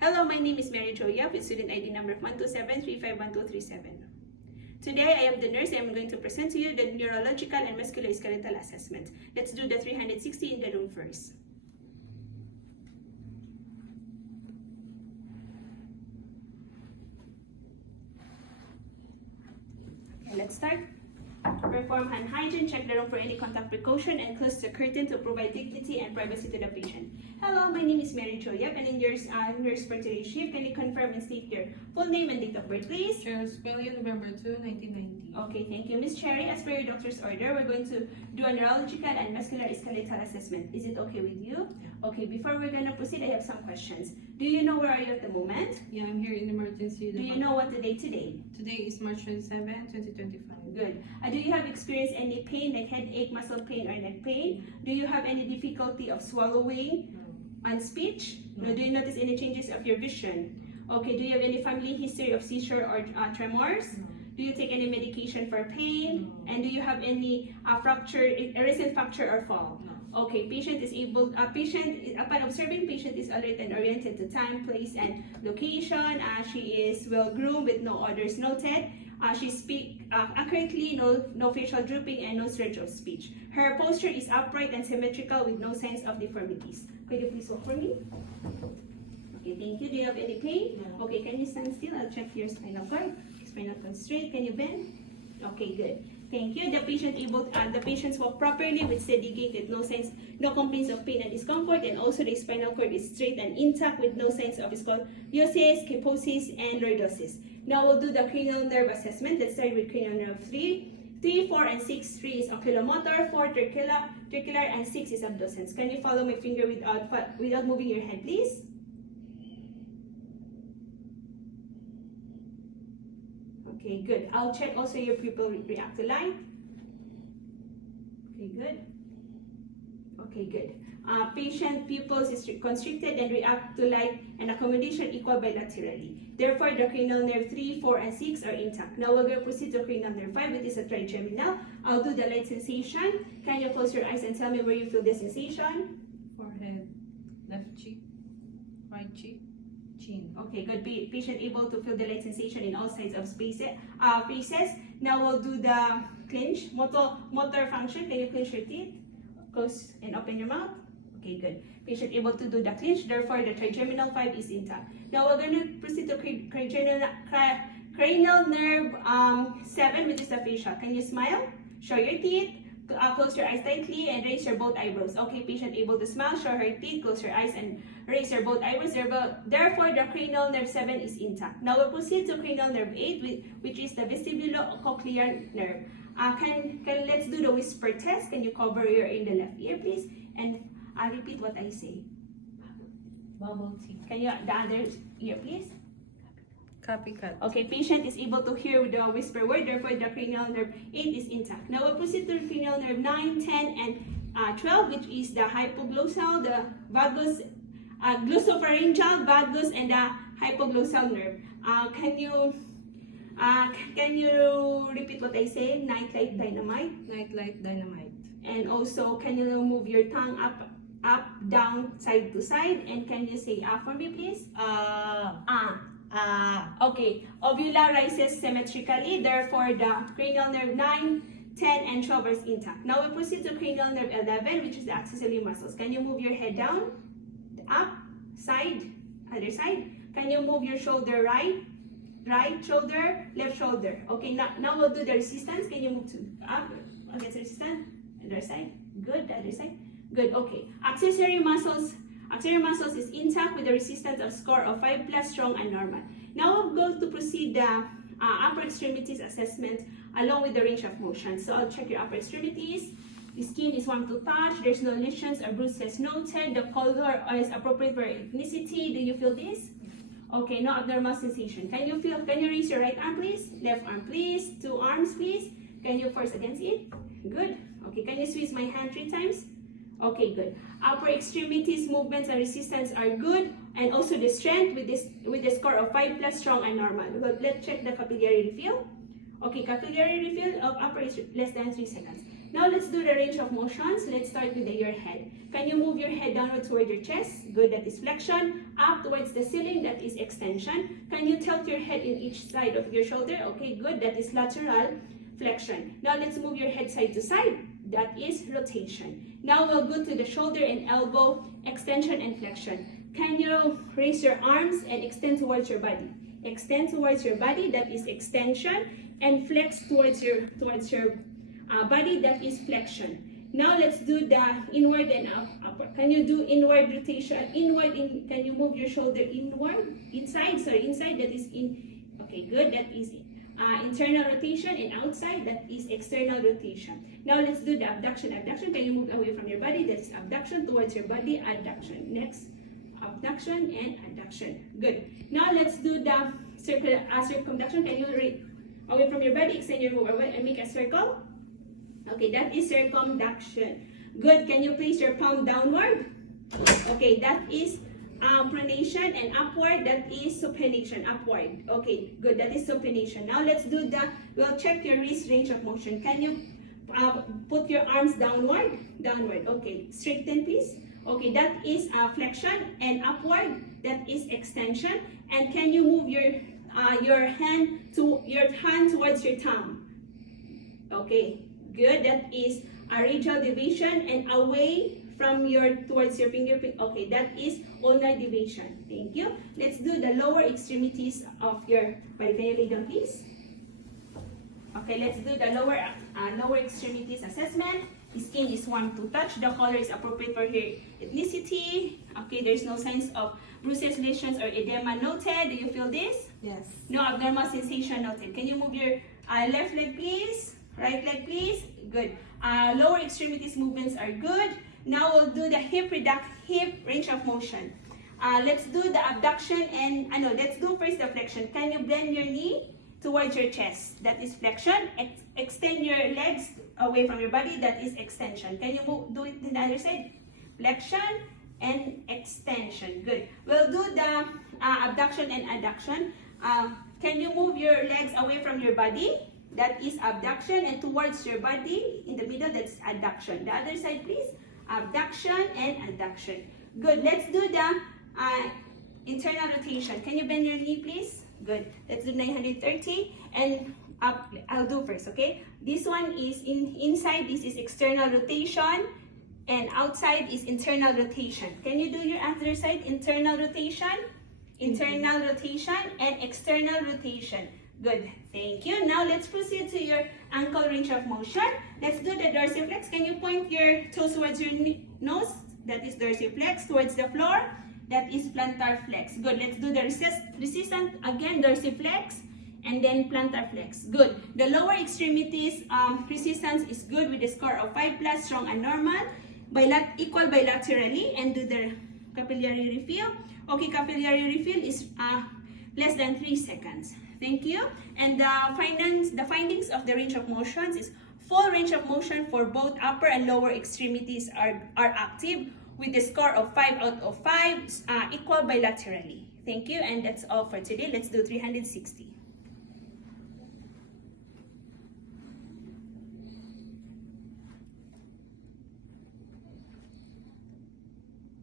Hello, my name is Mary Joya with student ID number 127351237. Today, I am the nurse and I'm going to present to you the Neurological and Musculoskeletal assessment. Let's do the 360 in the room first. Okay, let's start. Perform hand hygiene, check the room for any contact precaution, and close the curtain to provide dignity and privacy to the patient. Hello, my name is Mary Joya, and in your nurse for today's shift, can you confirm and state your full name and date of birth, please? Spelling November 2, 1990. Okay, thank you, Miss Cherry. As per your doctor's order, we're going to do a neurological and musculoskeletal assessment. Is it okay with you? Okay, before we're gonna proceed, I have some questions. Do you know where are you at the moment? Yeah, I'm here in emergency. Do you know what the date today? Today is March 27, 2025. Good. Do you have experienced any pain like headache, muscle pain, or neck pain? Do you have any difficulty of swallowing and speech? No. Do you notice any changes of your vision? Okay. Do you have any family history of seizure or tremors? No. Do you take any medication for pain? No. And do you have any recent fracture or fall? No. Okay, upon observing, patient is alert and oriented to time, place, and location. She is well groomed with no odors noted. She speaks accurately, no facial drooping, and no surge of speech. Her posture is upright and symmetrical with no signs of deformities. Could you please walk for me? Okay, thank you. Do you have any pain? No. Okay, can you stand still? I'll check your spinal cord. Spinal cord straight. Can you bend? Okay, good. Thank you. The patients walk properly with steady gait with no signs, no complaints of pain and discomfort, and also the spinal cord is straight and intact with no signs of scoliosis, kyphosis, and lordosis. Now we'll do the cranial nerve assessment. Let's start with cranial nerve 3. 3, 4, and 6. 3 is oculomotor, 4 tracheal, and 6 is abducens. Can you follow my finger without moving your head, please? Okay, good. I'll check also your pupil react to light. Okay, good. Okay, good. Patient pupils is constricted and react to light and accommodation equal bilaterally. Therefore, the cranial nerve 3, 4, and 6 are intact. Now we're going to proceed to cranial nerve 5, which is a trigeminal. I'll do the light sensation. Can you close your eyes and tell me where you feel the sensation? Forehead, left cheek, right cheek, chin. Okay, good. Patient able to feel the light sensation in all sides of faces. Now we'll do the clench, motor function. Can you clench your teeth? Close and open your mouth. Okay, good. Patient able to do the clench, therefore the trigeminal 5 is intact. Now we're going to proceed to cranial nerve 7, which is the facial. Can you smile? Show your teeth. Close your eyes tightly and raise your both eyebrows. Okay, patient able to smile, show her teeth, close your eyes and raise your both eyebrows. Therefore, the cranial nerve 7 is intact. Now we'll proceed to cranial nerve 8, which is the vestibulocochlear nerve. Let's do the whisper test. Can you cover your ear in the left ear, please? And I'll repeat what I say. Bubble tea. Can you the other ear, please? Copycat. Okay, patient is able to hear the whisper word, therefore the cranial nerve 8 is intact. Now we'll proceed to the cranial nerve 9, 10, and 12, which is the hypoglossal, the vagus, glossopharyngeal, vagus, and the hypoglossal nerve. Can you repeat what I say? Nightlight dynamite. Nightlight dynamite. And also, can you move your tongue up, down, side to side? And can you say for me, please? Okay. Ovula rises symmetrically, therefore the cranial nerve 9, 10, and 12 is intact. Now we proceed to cranial nerve 11, which is the accessory muscles. Can you move your head down, up, side, other side? Can you move your shoulder right shoulder, left shoulder? Okay, now we'll do the resistance. Can you move to up against resistance? Other side. Good. The other side. Good. Okay. Accessory muscles is intact with a resistance of score of 5+, strong and normal. Now we'll go to proceed the upper extremities assessment along with the range of motion. So I'll check your upper extremities. The skin is warm to touch. There's no lesions or bruises noted. The color is appropriate for ethnicity. Do you feel this? Okay, no abnormal sensation. Can you raise your right arm, please? Left arm, please. 2 arms, please. Can you force against it? Good. Okay, can you squeeze my hand 3 times? Okay, good. Upper extremities movements and resistance are good, and also the strength with the score of 5+, strong and normal. But let's check the capillary refill. Okay, capillary refill of upper is less than 3 seconds. Now let's do the range of motions. Let's start with your head. Can you move your head downward toward your chest? Good, that is flexion. Up towards the ceiling, that is extension. Can you tilt your head in each side of your shoulder? Okay, good, that is lateral flexion. Now let's move your head side to side. That is rotation. Now we'll go to the shoulder and elbow extension and flexion. Can you raise your arms and extend towards your body? Extend towards your body, that is extension, and flex towards your body, that is flexion. Now let's do the inward and upward. Can you do inward rotation? Can you move your shoulder inward? Inside, that is in. Okay, good, that is internal rotation, and outside, that is external rotation. Now let's do the abduction. Abduction, can you move away from your body? That's abduction towards your body, adduction. Next, abduction and adduction. Good. Now let's do the circumduction. Can you away from your body, extend your move away and make a circle? Okay, that is circumduction. Good. Can you place your palm downward? Okay, that is pronation, and upward, that is supination, upward. Okay, good, that is supination. Now let's do we'll check your wrist range of motion. Can you put your arms downward? Downward, okay. Straighten, please. Okay, that is flexion, and upward, that is extension. And can you move your hand towards your thumb? Okay, good, that is a radial deviation, and away from towards your fingertip. Okay, that is ulnar deviation. Thank you. Let's do the lower extremities of your body. Can you lay down, please? Okay, let's do the lower extremities assessment. Skin is warm to touch. The color is appropriate for hair ethnicity. Okay, there's no signs of bruises, lesions, or edema noted. Do you feel this? Yes. No abnormal sensation noted. Can you move your left leg, please? Right leg, please? Good. Lower extremities movements are good. Now we'll do the hip range of motion. Let's do the abduction and let's do first the flexion. Can you bend your knee towards your chest? That is flexion. Extend your legs away from your body. That is extension. Can you do it on the other side? Flexion and extension. Good. We'll do the abduction and adduction. Can you move your legs away from your body? That is abduction, and towards your body in the middle, that's adduction. The other side, please. Abduction and adduction. Good. Let's do the internal rotation. Can you bend your knee, please? Good. Let's do 930 and up. I'll do first, okay? This one is inside. This is external rotation, and outside is internal rotation. Can you do your other side? Internal rotation, internal rotation, and external rotation. Good, thank you. Now let's proceed to your ankle range of motion. Let's do the dorsiflex. Can you point your toes towards your nose? That is dorsiflex. Towards the floor, that is plantar flex. Good, let's do the resistance. Again, dorsiflex, and then plantar flex. Good. The lower extremities resistance is good with a score of 5+, strong and normal. Equal bilaterally, and do the capillary refill. Okay, capillary refill is less than 3 seconds. Thank you. And the findings of the range of motions is full range of motion for both upper and lower extremities are active with a score of 5 out of 5, equal bilaterally. Thank you, and that's all for today. Let's do 360.